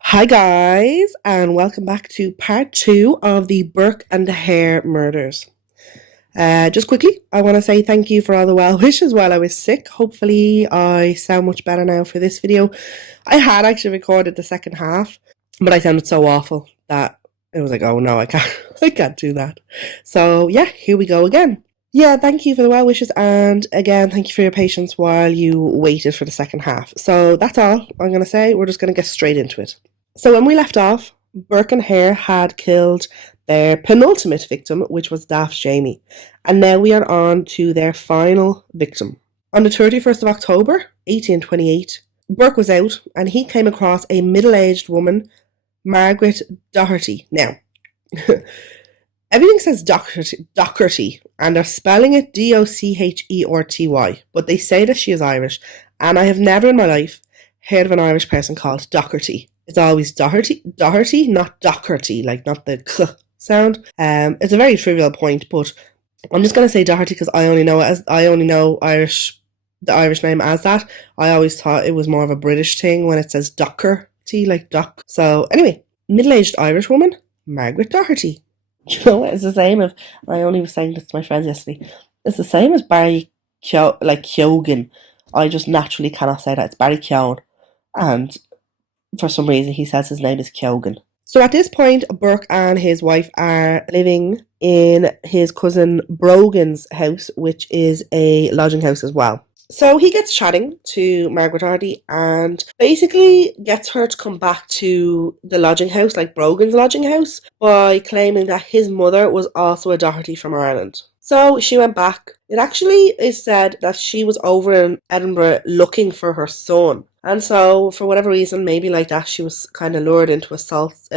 Hi guys, and welcome back to part 2 of the Burke and Hare murders. Just quickly, I want to say thank you for all the well wishes while I was sick. Hopefully I sound much better now for this video. I had actually recorded the second half, but I sounded so awful that it was like, oh no, I can't, I can't do that. So yeah, here we go again. Yeah, thank you for the well wishes, and again, thank you for your patience while you waited for the second half. So that's all I'm going to say. We're just going to get straight into it. So when we left off, Burke and Hare had killed their penultimate victim, which was Daft Jamie. And now we are on to their final victim. On the 31st of October, 1828, Burke was out and he came across a middle-aged woman, Margaret Doherty. Now, everything says Docherty, and they're spelling it Docherty, but they say that she is Irish, and I have never in my life heard of an Irish person called Docherty. It's always Doherty, not Docherty, like not the k sound. It's a very trivial point, but I'm just gonna say Doherty because I only know the Irish name as that. I always thought it was more of a British thing when it says Docherty, like Doc. So anyway, middle-aged Irish woman, Margaret Doherty. You know what? It's the same as I only was saying this to my friends yesterday. It's the same as Barry Keoghan. I just naturally cannot say that. It's Barry Keoghan. And for some reason he says his name is Keoghan. So at this point, Burke and his wife are living in his cousin Brogan's house, which is a lodging house as well. So he gets chatting to Margaret Doherty and basically gets her to come back to the lodging house, like Brogan's lodging house, by claiming that his mother was also a Doherty from Ireland. So she went back. It actually is said that she was over in Edinburgh looking for her son. And so, for whatever reason, maybe like that, she was kind of lured into a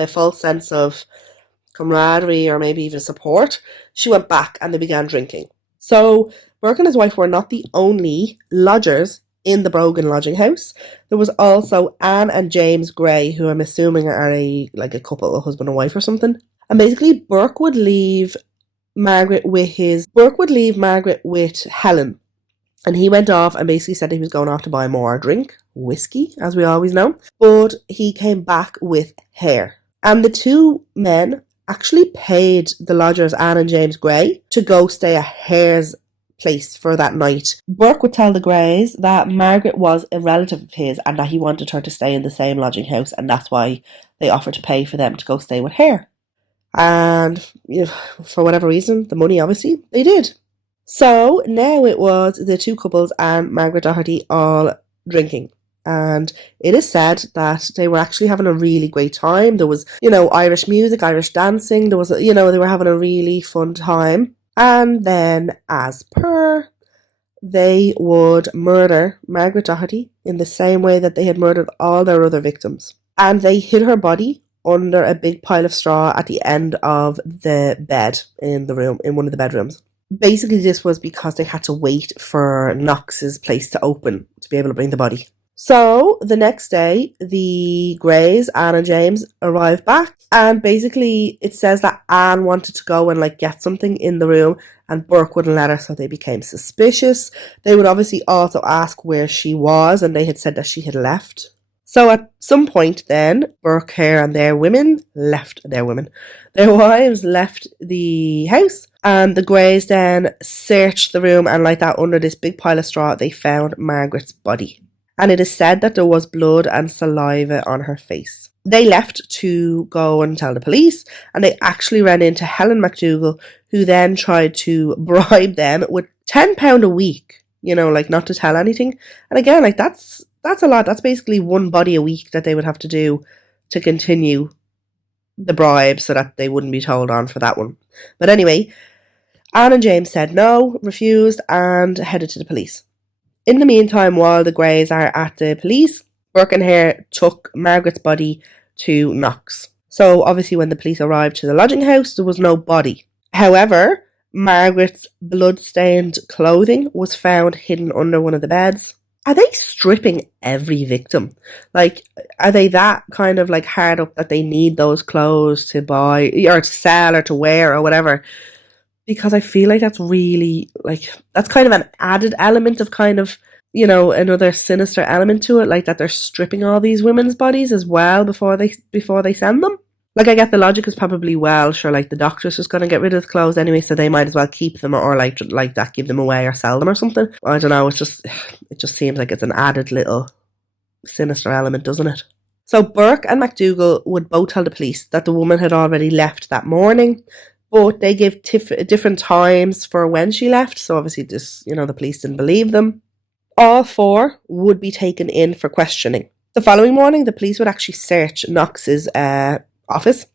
false sense of camaraderie or maybe even support. She went back and they began drinking. So, Burke and his wife were not the only lodgers in the Brogan lodging house. There was also Anne and James Gray, who I'm assuming are a couple, a husband and wife or something. And basically, Burke would leave Margaret with Helen. And he went off and basically said he was going off to buy more drink, whiskey, as we always know. But he came back with Hare. And the two men actually paid the lodgers, Anne and James Gray, to go stay at Hare's place for that night. Burke would tell the Greys that Margaret was a relative of his and that he wanted her to stay in the same lodging house, and that's why they offered to pay for them to go stay with Hare. And for whatever reason, the money obviously, they did. So now it was the two couples and Margaret Doherty all drinking. And it is said that they were actually having a really great time. There was, Irish music, Irish dancing. There was, they were having a really fun time. And then, as per, they would murder Margaret Doherty in the same way that they had murdered all their other victims. And they hid her body under a big pile of straw at the end of the bed in one of the bedrooms. Basically, this was because they had to wait for Knox's place to open to be able to bring the body. So, the next day, the Greys, Anne and James, arrived back. And basically, it says that Anne wanted to go and get something in the room. And Burke wouldn't let her, so they became suspicious. They would obviously also ask where she was. And they had said that she had left. So at some point then, Burke Hare and their wives left the house, and the Greys then searched the room, and like that, under this big pile of straw, they found Margaret's body. And it is said that there was blood and saliva on her face. They left to go and tell the police, and they actually ran into Helen McDougall, who then tried to bribe them with £10 a week, not to tell anything. And again, that's a lot. That's basically one body a week that they would have to do to continue the bribe so that they wouldn't be told on for that one. But anyway, Anne and James said no, refused, and headed to the police. In the meantime, while the Greys are at the police, Burke and Hare took Margaret's body to Knox. So obviously when the police arrived to the lodging house, there was no body. However, Margaret's blood-stained clothing was found hidden under one of the beds. Are they stripping every victim? Are they that kind of hard up that they need those clothes to buy or to sell or to wear or whatever? Because I feel like that's really that's kind of an added element of kind of another sinister element to it, like that they're stripping all these women's bodies as well before they send them. Like, I get the logic is probably, well, sure, like the doctor's just going to get rid of the clothes anyway, so they might as well keep them, or like that, give them away or sell them or something. I don't know. It just seems like it's an added little sinister element, doesn't it? So Burke and MacDougall would both tell the police that the woman had already left that morning, but they give different times for when she left. So obviously, the police didn't believe them. All four would be taken in for questioning. The following morning, the police would actually search Knox's office,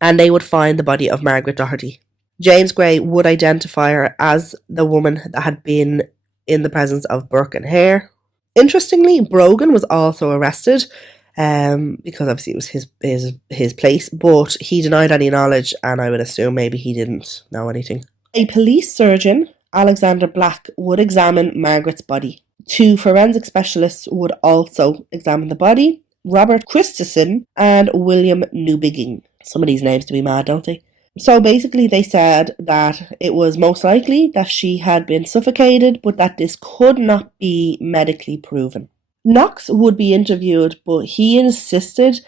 and they would find the body of Margaret Doherty. James Gray would identify her as the woman that had been in the presence of Burke and Hare. Interestingly, Brogan was also arrested, because obviously it was his place, but he denied any knowledge, and I would assume maybe he didn't know anything. A police surgeon, Alexander Black, would examine Margaret's body. 2 forensic specialists would also examine the body, Robert Christensen and William Newbigging. Some of these names to be mad, don't they? So basically they said that it was most likely that she had been suffocated, but that this could not be medically proven. Knox would be interviewed, but he insisted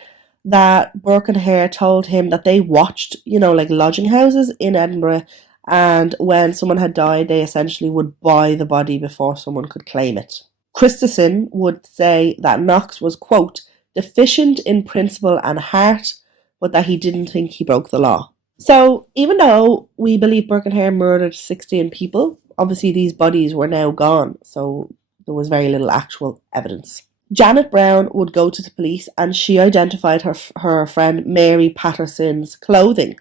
that Burke and Hare told him that they watched, like lodging houses in Edinburgh, and when someone had died, they essentially would buy the body before someone could claim it. Christensen would say that Knox was, quote, deficient in principle and heart, but that he didn't think he broke the law. So even though we believe Burke and Hare murdered 16 people, obviously these bodies were now gone, so there was very little actual evidence. Janet Brown would go to the police, and she identified her friend Mary Patterson's clothing,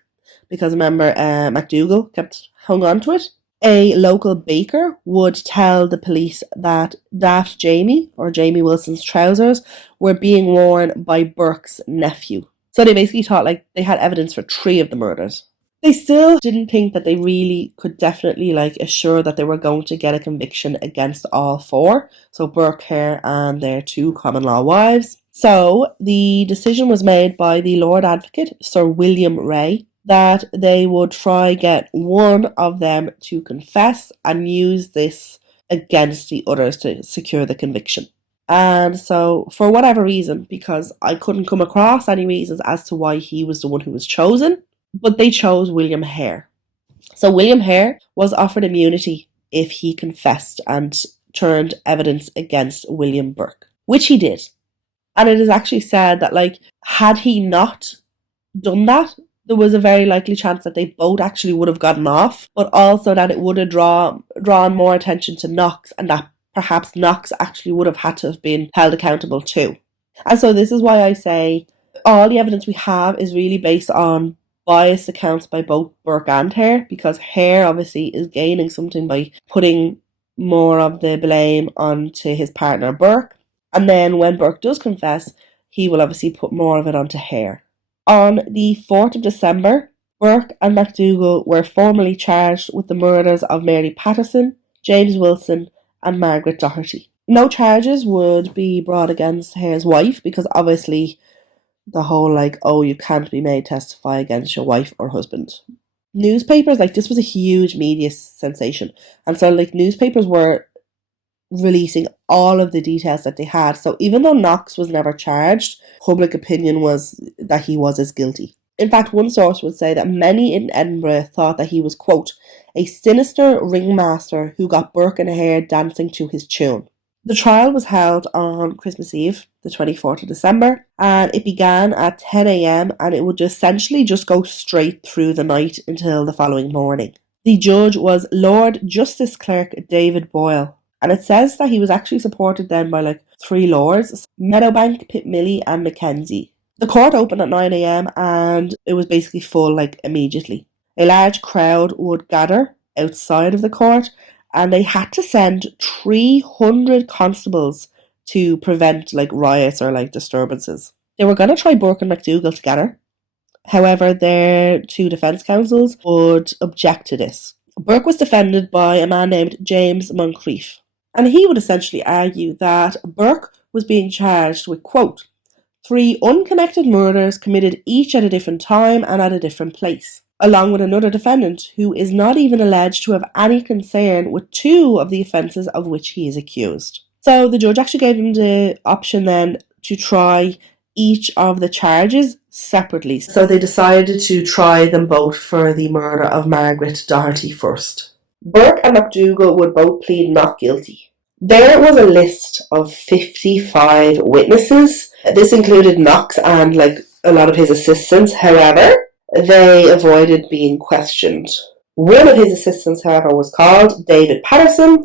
because remember, MacDougall kept hung on to it. A local baker would tell the police that Daft Jamie, or Jamie Wilson's trousers, were being worn by Burke's nephew. So they basically thought like they had evidence for 3 of the murders. They still didn't think that they really could definitely assure that they were going to get a conviction against all 4. So Burke Hare and their 2 common law wives. So the decision was made by the Lord Advocate, Sir William Ray, that they would try get one of them to confess and use this against the others to secure the conviction. And so, for whatever reason, because I couldn't come across any reasons as to why he was the one who was chosen, but they chose William Hare. So William Hare was offered immunity if he confessed and turned evidence against William Burke, which he did. And it is actually said that, had he not done that, there was a very likely chance that they both actually would have gotten off, but also that it would have drawn more attention to Knox, and that perhaps Knox actually would have had to have been held accountable too. And so this is why I say all the evidence we have is really based on biased accounts by both Burke and Hare, because Hare obviously is gaining something by putting more of the blame onto his partner Burke, and then when Burke does confess, he will obviously put more of it onto Hare. On the 4th of December, Burke and MacDougall were formally charged with the murders of Mary Patterson, James Wilson, and Margaret Doherty. No charges would be brought against Hare's wife, because obviously the whole you can't be made testify against your wife or husband. Newspapers, this was a huge media sensation, and so newspapers were releasing all of the details that they had. So even though Knox was never charged, public opinion was that he was as guilty. In fact, one source would say that many in Edinburgh thought that he was, quote, a sinister ringmaster who got Burke and Hare dancing to his tune. The trial was held on Christmas Eve, the 24th of December, and it began at 10 a.m. and it would essentially just go straight through the night until the following morning. The judge was Lord Justice Clerk David Boyle, and it says that he was actually supported then by 3 lords, Meadowbank, Pitmilly and Mackenzie. The court opened at 9 a.m. and it was basically full immediately. A large crowd would gather outside of the court, and they had to send 300 constables to prevent riots or disturbances. They were going to try Burke and MacDougall together. However, their 2 defence counsels would object to this. Burke was defended by a man named James Moncrief, and he would essentially argue that Burke was being charged with, quote, 3 unconnected murders committed each at a different time and at a different place. along with another defendant who is not even alleged to have any concern with 2 of the offences of which he is accused. So the judge actually gave him the option then to try each of the charges separately. So they decided to try them both for the murder of Margaret Doherty first. Burke and MacDougall would both plead not guilty. There was a list of 55 witnesses. This included Knox and a lot of his assistants. However, they avoided being questioned. One of his assistants, however, was called David Patterson,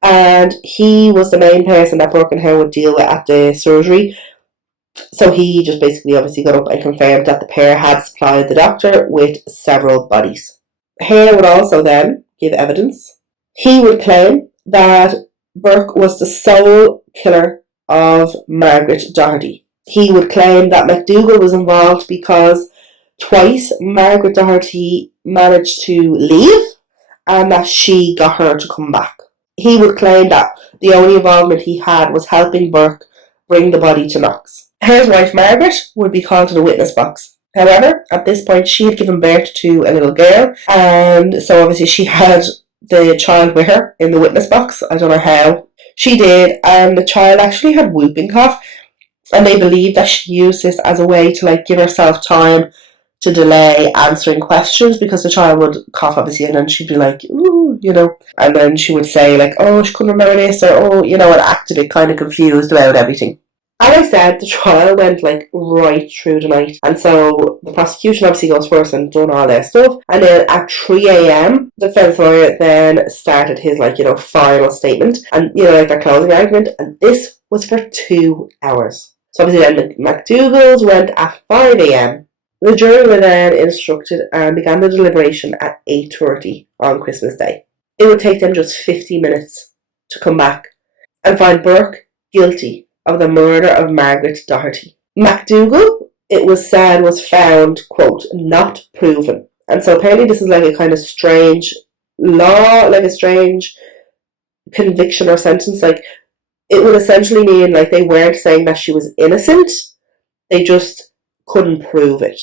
and he was the main person that Burke Hare would deal with at the surgery. So he just basically obviously got up and confirmed that the pair had supplied the doctor with several bodies. Hare would also then give evidence. He would claim that Burke was the sole killer of Margaret Doherty. He would claim that MacDougall was involved because twice Margaret Doherty managed to leave and that she got her to come back. He would claim that the only involvement he had was helping Burke bring the body to Knox. Hare's wife Margaret would be called to the witness box. However, at this point she had given birth to a little girl, and so obviously she had the child with her in the witness box. I don't know how she did, and the child actually had whooping cough, and they believed that she used this as a way to give herself time to delay answering questions, because the child would cough obviously and then she'd be like, ooh, and then she would say oh, she couldn't remember this, or oh, and act a bit kind of confused about everything. As I said, the trial went right through the night, and so the prosecution obviously goes first and done all their stuff, and then at 3 a.m. the defense lawyer then started his final statement and their closing argument, and this was for 2 hours. So obviously then MacDougall's went at 5 a.m. The jury were then instructed and began the deliberation at 8:30 on Christmas Day. It would take them just 50 minutes to come back and find Burke guilty of the murder of Margaret Doherty. MacDougall, it was said, was found, quote, not proven. And so apparently this is a kind of strange law, a strange conviction or sentence. It would essentially mean they weren't saying that she was innocent, they just couldn't prove it.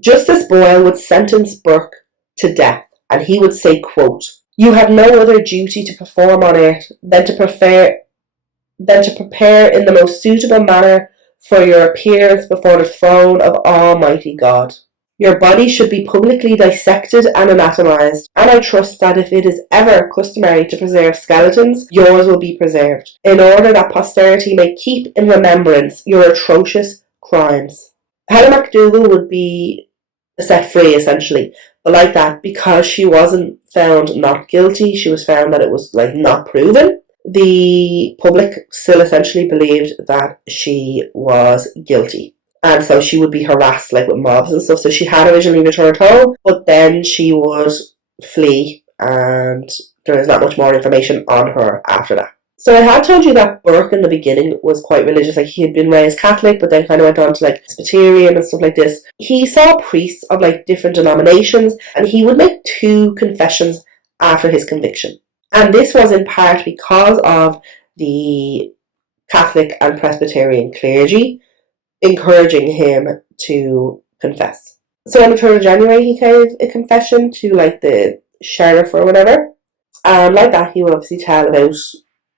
Justice Boyle would sentence Burke to death, and he would say, quote, "You have no other duty to perform on earth than to prepare in the most suitable manner for your appearance before the throne of Almighty God. Your body should be publicly dissected and anatomized, and I trust that if it is ever customary to preserve skeletons, yours will be preserved, in order that posterity may keep in remembrance your atrocious crimes." Helen MacDougall would be set free, essentially, but that, because she wasn't found not guilty, she was found that it was not proven, the public still essentially believed that she was guilty. And so she would be harassed with mobs and stuff. So she had originally returned home, but then she would flee, and there is not much more information on her after that. So I had told you that Burke in the beginning was quite religious. He had been raised Catholic, but then kind of went on to Presbyterian and stuff like this. He saw priests of different denominations, and he would make 2 confessions after his conviction. And this was in part because of the Catholic and Presbyterian clergy encouraging him to confess. So on the 3rd of January, he gave a confession to the sheriff or whatever. And that, he would obviously tell about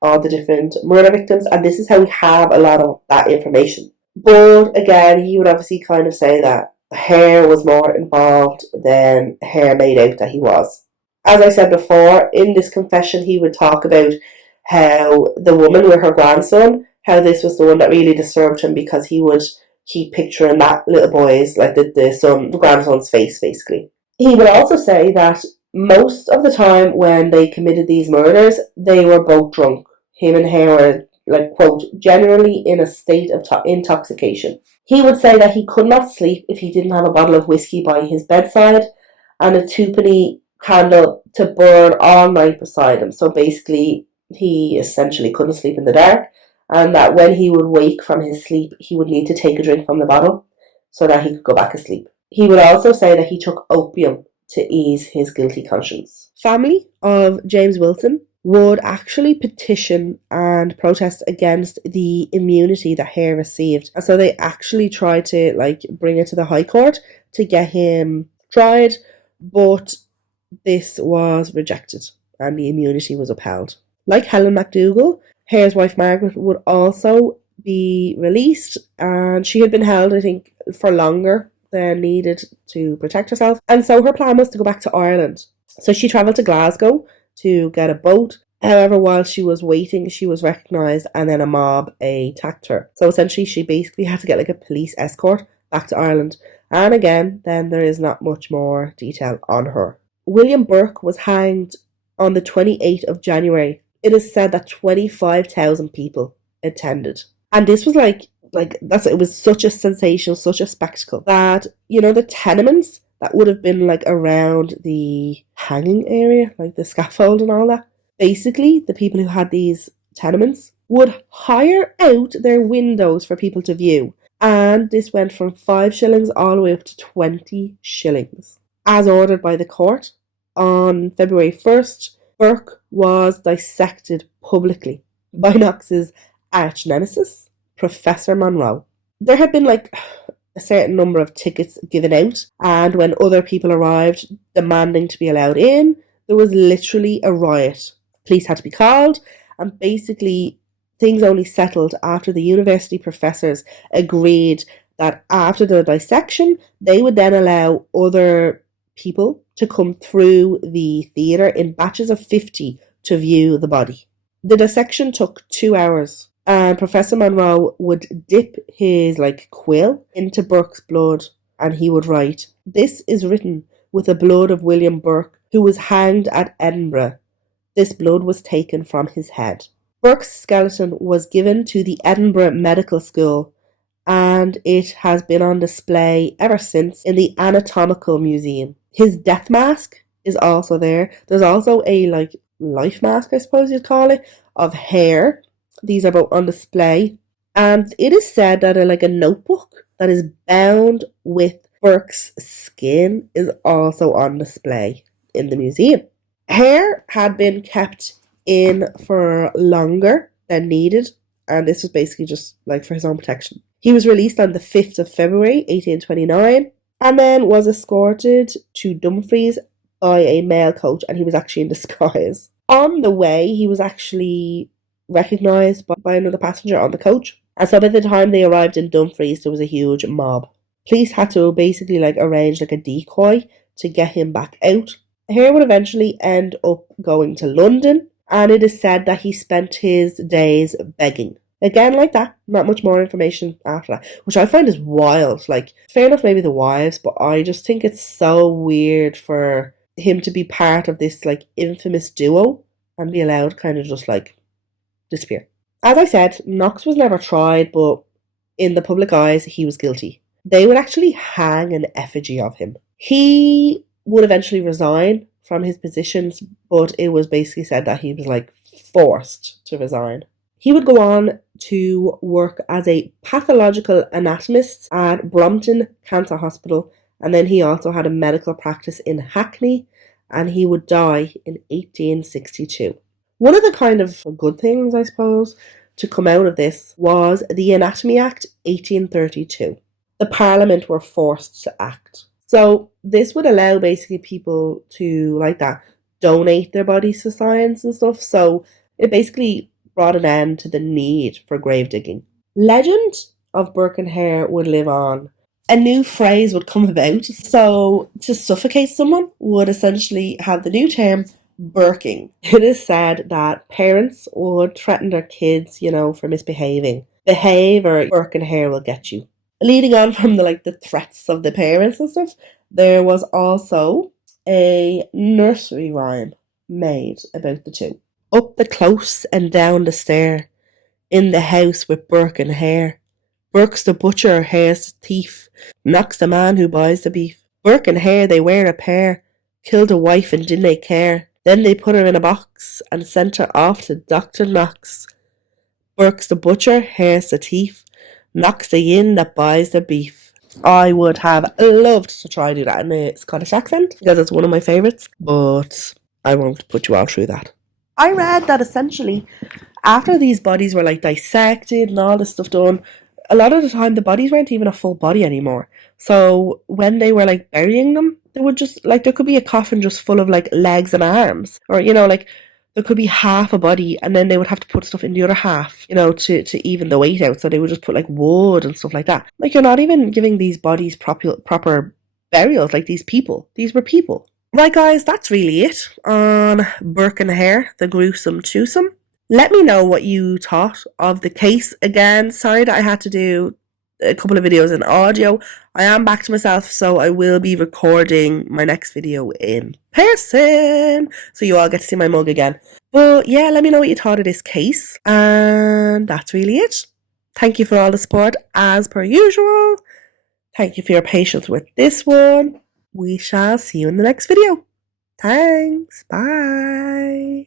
all the different murder victims, and this is how we have a lot of that information. But again, he would obviously kind of say that Hare was more involved than Hare made out that he was. As I said before, in this confession he would talk about how the woman with her grandson, how this was the one that really disturbed him, because he would keep picturing that little boy's, the grandson's face, basically. He would also say that most of the time when they committed these murders, they were both drunk. Him and Hare were, quote, generally in a state of intoxication. He would say that he could not sleep if he didn't have a bottle of whiskey by his bedside and a 2-penny candle to burn all night beside him. So basically, he essentially couldn't sleep in the dark, and that when he would wake from his sleep, he would need to take a drink from the bottle so that he could go back asleep. He would also say that he took opium to ease his guilty conscience. Family of James Wilson would actually petition and protest against the immunity that Hare received. And so they actually tried to bring it to the High Court to get him tried, but this was rejected and the immunity was upheld. Like Helen McDougall, Hare's wife Margaret would also be released, and she had been held, I think, for longer than needed to protect herself. And so her plan was to go back to Ireland. So she travelled to Glasgow to get a boat. However, while she was waiting, she was recognised and then a mob attacked her. So essentially, she basically had to get like a police escort back to Ireland. And again, then there is not much more detail on her. William Burke was hanged on the 28th of January. It is said that 25,000 people attended. And this was it was such a sensation, such a spectacle that, the tenements that would have been like around the hanging area, like the scaffold and all that, basically the people who had these tenements would hire out their windows for people to view. And this went from 5 shillings all the way up to 20 shillings. As ordered by the court, on February 1st, Burke was dissected publicly by Knox's arch nemesis, Professor Monroe. There had been a certain number of tickets given out, and when other people arrived demanding to be allowed in, there was literally a riot. Police had to be called, and basically things only settled after the university professors agreed that after the dissection, they would then allow other people to come through the theatre in batches of 50 to view the body. The dissection took 2 hours, and Professor Monroe would dip his quill into Burke's blood, and he would write, "This is written with the blood of William Burke, who was hanged at Edinburgh. This blood was taken from his head." Burke's skeleton was given to the Edinburgh Medical School, and it has been on display ever since in the Anatomical Museum. His death mask is also there. There's also a life mask, I suppose you'd call it, of hair. These are both on display. And it is said that a notebook that is bound with Burke's skin is also on display in the museum. Hare had been kept in for longer than needed, and this was basically just for his own protection. He was released on the 5th of February 1829 and then was escorted to Dumfries by a mail coach, and he was actually in disguise. On the way, he was actually recognised by another passenger on the coach, and so by the time they arrived in Dumfries, there was a huge mob. Police had to basically arrange a decoy to get him back out. Hare would eventually end up going to London, and it is said that he spent his days begging. Again, like that, not much more information after that, which I find is wild. Fair enough, maybe the wives, but I just think it's so weird for him to be part of this, infamous duo and be allowed kind of just, disappear. As I said, Knox was never tried, but in the public eyes, he was guilty. They would actually hang an effigy of him. He would eventually resign from his positions, but it was basically said that he was forced to resign. He would go on to work as a pathological anatomist at Brompton Cancer Hospital, and then he also had a medical practice in Hackney, and he would die in 1862. One of the kind of good things, I suppose, to come out of this was the Anatomy Act 1832. The Parliament were forced to act. So this would allow basically people to, donate their bodies to science and stuff. So it basically brought an end to the need for grave digging. Legend of Burke and Hare would live on. A new phrase would come about. So to suffocate someone would essentially have the new term burking. It is said that parents would threaten their kids, for misbehaving. Behave or Burke and Hare will get you. Leading on from the threats of the parents and stuff, there was also a nursery rhyme made about the two. Up the close and down the stair, in the house with Burke and Hare. Burke's the butcher, Hare's the thief, Knox the man who buys the beef. Burke and Hare, they were a pair, killed a wife and didn't they care. Then they put her in a box and sent her off to Dr. Knox. Burke's the butcher, Hare's the thief, Knox the yin that buys the beef. I would have loved to try to do that in a Scottish accent because it's one of my favourites, but I won't put you all through that. I read that essentially after these bodies were dissected and all this stuff done, a lot of the time the bodies weren't even a full body anymore. So when they were like burying them, they would just like there could be a coffin just full of like legs and arms, or like there could be half a body, and then they would have to put stuff in the other half, to even the weight out. So they would just put like wood and stuff like that. Like you're not even giving these bodies proper burials. Like these were people. Right, guys, that's really it on Burke Hare, the gruesome twosome. Let me know what you thought of the case again. Sorry that I had to do a couple of videos in audio. I am back to myself, so I will be recording my next video in person, so you all get to see my mug again. But yeah, let me know what you thought of this case, and that's really it. Thank you for all the support, as per usual. Thank you for your patience with this one. We shall see you in the next video. Thanks. Bye.